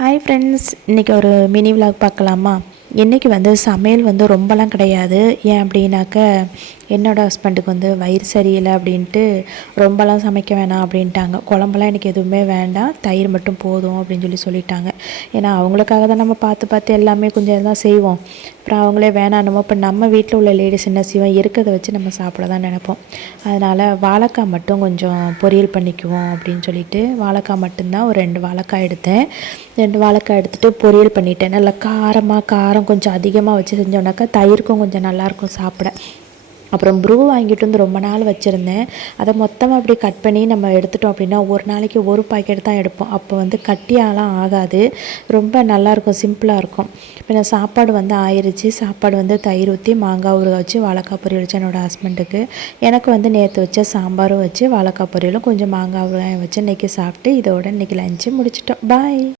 Hi friends, இன்றைக்கி ஒரு mini vlog பார்க்கலாமா? இன்றைக்கி சமையல் ரொம்பலாம் கிடையாது. ஏன் அப்படின்னாக்க என்னோடய ஹஸ்பண்டுக்கு வயிறு சரியில்லை அப்படின்ட்டு ரொம்பலாம் சமைக்க வேணாம் அப்படின்ட்டாங்க. குழம்பெல்லாம் எனக்கு எதுவுமே வேண்டாம், தயிர் மட்டும் போதும் அப்படின்னு சொல்லிட்டாங்க. ஏன்னா அவங்களுக்காக தான் நம்ம பார்த்து பார்த்து எல்லாமே கொஞ்சம் தான் செய்வோம். அப்புறம் அவங்களே வேணான்னுமோ இப்போ நம்ம வீட்டில் உள்ள லேடிஸ் என்ன செய்வோம், இருக்கிறத வச்சு நம்ம சாப்பிட தான் நினைப்போம். அதனால் வாழைக்காய் மட்டும் கொஞ்சம் பொரியல் பண்ணிக்குவோம் அப்படின்னு சொல்லிட்டு வாழைக்காய் மட்டும்தான் ஒரு 2 வாழைக்காய் எடுத்தேன். 2 வாழைக்காய் எடுத்துகிட்டு பொரியல் பண்ணிட்டேன். நல்லா காரம் கொஞ்சம் அதிகமாக வச்சு செஞ்சோன்னாக்கா தயிருக்கும் கொஞ்சம் நல்லாயிருக்கும் சாப்பிட. அப்புறம் ப்ரூ வாங்கிட்டு ரொம்ப நாள் வச்சுருந்தேன். அதை மொத்தமாக அப்படி கட் பண்ணி நம்ம எடுத்துட்டோம் அப்படின்னா ஒரு நாளைக்கு ஒரு பாக்கெட் தான் எடுப்போம். அப்போ கட்டியாலாம் ஆகாது, ரொம்ப நல்லாயிருக்கும், சிம்பிளாக இருக்கும். இப்போ நான் சாப்பாடு ஆயிடுச்சு. சாப்பாடு தயிர் ஊற்றி மாங்காய் ஊற வச்சு வாழைக்காய் பொரியல் வச்சு என்னோடய ஹஸ்பண்டுக்கு, எனக்கு நேற்று வச்ச சாம்பாரும் வச்சு வாழைக்காய் பொரியலும் கொஞ்சம் மாங்காய் ஊறுகாயும் வச்சு இன்றைக்கி சாப்பிட்டு இதோட இன்றைக்கி லஞ்சு முடிச்சிட்டோம். பாய்.